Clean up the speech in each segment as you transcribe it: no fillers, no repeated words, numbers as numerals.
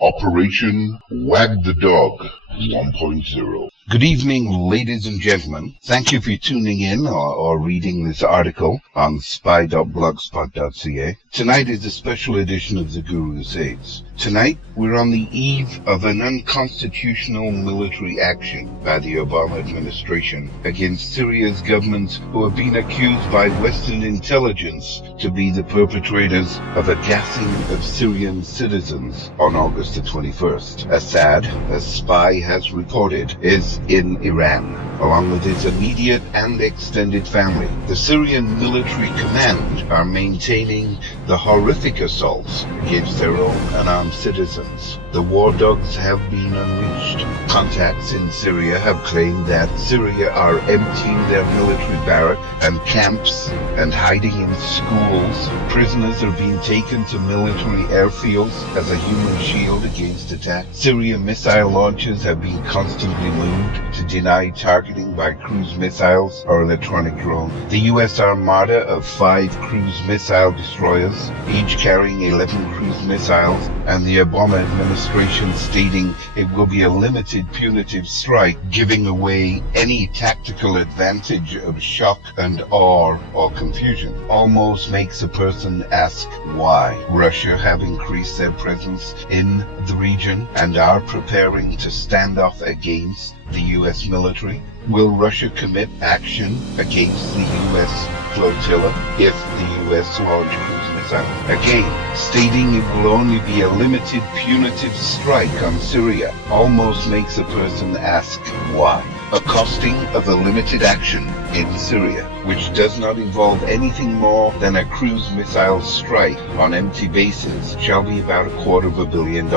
Operation Wag the Dog 1.0. Good evening, ladies and gentlemen. Thank you for tuning in or reading this article on SPIII.blogspot.ca. Tonight is a special edition of The Guru Says. Tonight, we're on the eve of an unconstitutional military action by the Obama administration against Syria's government, who have been accused by Western intelligence to be the perpetrators of a gassing of Syrian citizens on August the 21st. Assad, as SPIII has reported, is in Iran, along with his immediate and extended family. The Syrian military command are maintaining the horrific assaults against their own unarmed citizens. The war dogs have been unleashed. Contacts in Syria have claimed that Syria are emptying their military barracks and camps and hiding in schools. Prisoners are being taken to military airfields as a human shield against attack. Syrian missile launchers have been constantly moved to deny targeting by cruise missiles or electronic drones. The U.S. armada of 5 cruise missile destroyers, each carrying 11 cruise missiles, and the Obama administration stating it will be a limited punitive strike, giving away any tactical advantage of shock and awe or confusion, almost makes a person ask why. Russia have increased their presence in the region and are preparing to stand off against the U.S. military. Will Russia commit action against the U.S. flotilla if the U.S. launch cruise missiles? Again, stating it will only be a limited punitive strike on Syria almost makes a person ask why. A costing of a limited action in Syria, which does not involve anything more than a cruise missile strike on empty bases, shall be about $250 million.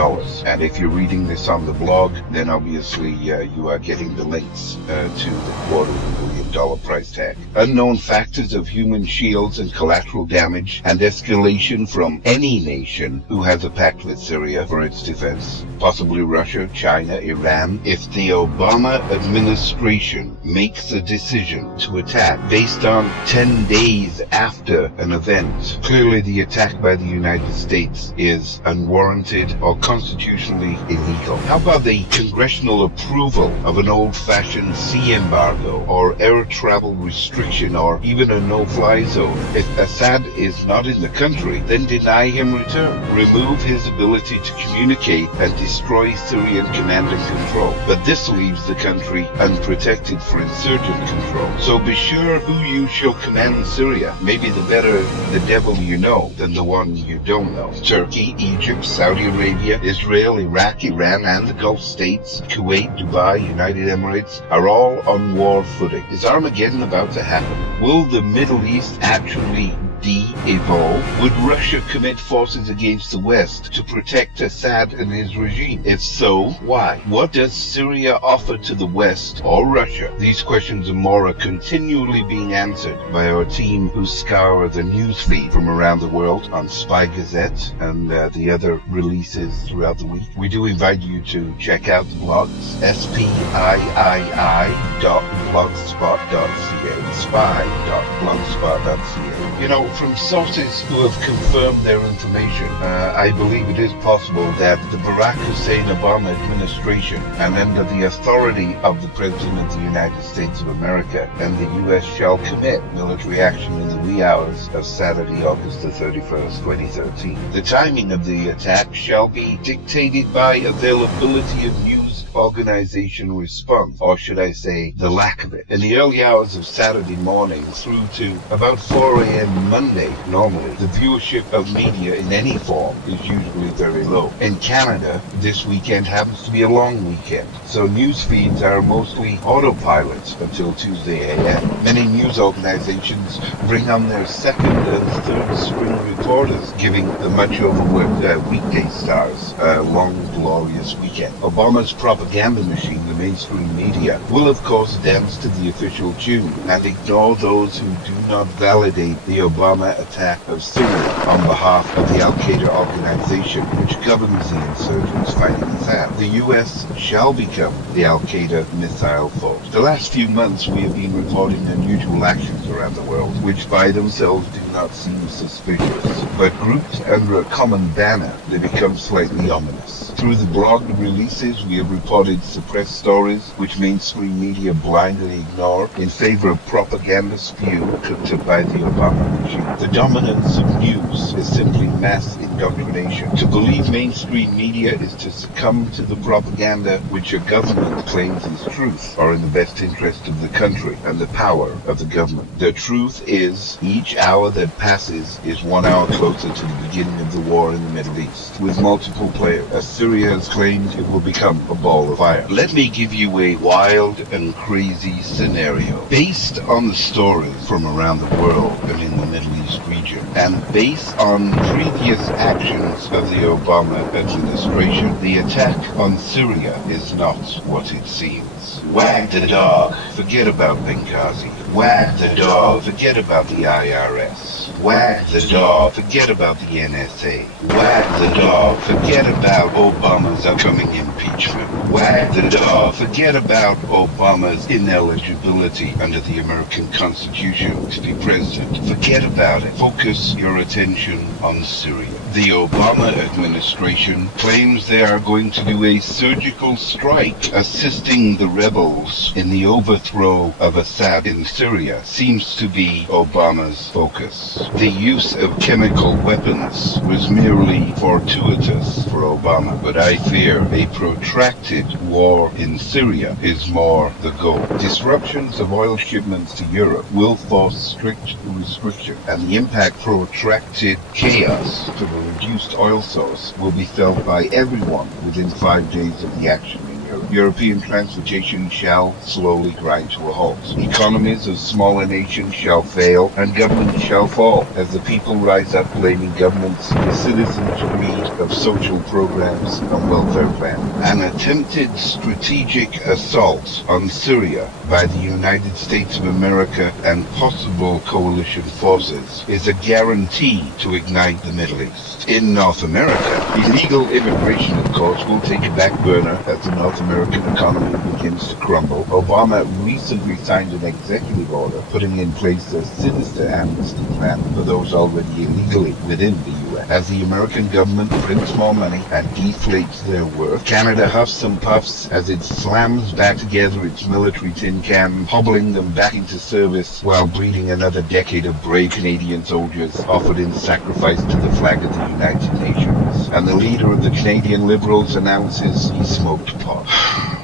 And if you're reading this on the blog, then obviously you are getting the links to the $250 million price tag. Unknown factors of human shields and collateral damage and escalation from any nation who has a pact with Syria for its defense, possibly Russia, China, Iran. If the Obama administration makes a decision to attack based on 10 days after an event, clearly the attack by the United States is unwarranted or constitutionally illegal. How about the congressional approval of an old-fashioned sea embargo or air travel restriction or even a no-fly zone? If Assad is not in the country, then deny him return. Remove his ability to communicate and destroy Syrian command and control. But this leaves the country unprotected for insurgent control. So be sure who you shall command Syria. Maybe the better the devil you know than the one you don't know. Turkey, Egypt, Saudi Arabia, Israel, Iraq, Iran, and the Gulf states, Kuwait, Dubai, United Emirates, are all on war footing. Is Armageddon about to happen? Will the Middle East actually de-evolve? Would Russia commit forces against the West to protect Assad and his regime? If so, why? What does Syria offer to the West or Russia? These questions and more are continually being answered by our team who scour the news feed from around the world on SPIII Gazette and the other releases throughout the week. We do invite you to check out the blogs, SPIII.blogspot.ca, SPIII.blogspot.ca. You know, from sources who have confirmed their information, I believe it is possible that the Barack Hussein Obama administration, and under the authority of the President of the United States of America, and the U.S. shall commit military action in the wee hours of Saturday, August the 31st, 2013. The timing of the attack shall be dictated by availability of news organization response, or should I say, the lack of it. In the early hours of Saturday morning through to about 4 a.m. Monday, normally, the viewership of media in any form is usually very low. In Canada, this weekend happens to be a long weekend, so news feeds are mostly autopilot until Tuesday a.m. Many news organizations bring on their second and third string reporters, giving the much overworked weekday stars a long, glorious weekend. Obama's propaganda propaganda machine, the mainstream media, will of course dance to the official tune and ignore those who do not validate the Obama attack of Syria on behalf of the Al-Qaeda organization which governs the insurgents fighting Assad. The U.S. shall become the Al-Qaeda missile force. The last few months we have been reporting unusual actions around the world, which by themselves do not seem suspicious, but grouped under a common banner, they become slightly ominous. Through the blog releases, we have reported suppressed stories which mainstream media blindly ignore in favor of propaganda spew cooked up by the Obama regime. The dominance of news is simply mass indoctrination. To believe mainstream media is to succumb to the propaganda which a government claims is truth, or in the best interest of the country and the power of the government. The truth is, each hour that passes is 1 hour closer to the beginning of the war in the Middle East. With multiple players, as Syria has claimed, it will become a ball of fire. Let me give you a wild and crazy scenario. Based on the stories from around the world and in the Middle East region, and based on previous actions of the Obama administration, the attack on Syria is not what it seems. Wag the dog, forget about Benghazi. Wag the dog, forget about the IRS. Wag the dog, forget about the NSA. Wag the dog, forget about Obama's upcoming impeachment. Wag the dog, forget about Obama's ineligibility under the American Constitution to be president. Forget about it. Focus your attention on Syria. The Obama administration claims they are going to do a surgical strike, assisting the rebels in the overthrow of Assad in Syria seems to be Obama's focus. The use of chemical weapons was merely fortuitous for Obama, but I fear a protracted war in Syria is more the goal. Disruptions of oil shipments to Europe will force strict restriction, and the impact protracted chaos to the reduced oil source will be felt by everyone within 5 days of the action in Europe. European transportation shall slowly grind to a halt. Economies of smaller nations shall fail, and governments shall fall, as the people rise up blaming governments for citizens' greed of social programs and welfare plans. An attempted strategic assault on Syria by the United States of America and possible coalition forces is a guarantee to ignite the Middle East. In North America, illegal immigration, of course, will take a back burner as the North American economy begins to crumble. Obama recently signed an executive order putting in place a sinister amnesty plan for those already illegally within the U.S. As the American government prints more money and deflates their worth, Canada huffs and puffs as it slams back together its military tin can, hobbling them back into service while breeding another decade of brave Canadian soldiers offered in sacrifice to the flag of the United Nations. And the leader of the Canadian Liberals announces he smoked pot.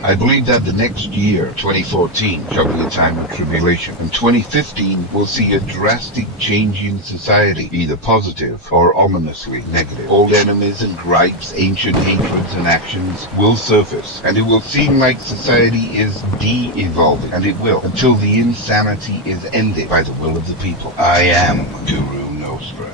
I believe that the next year, 2014, shall be a time of tribulation, and 2015 will see a drastic change in society, either positive or ominously negative. Old enemies and gripes, ancient hatreds and actions will surface, and it will seem like society is de-evolving, and it will, until the insanity is ended by the will of the people. I am Guru Nostra.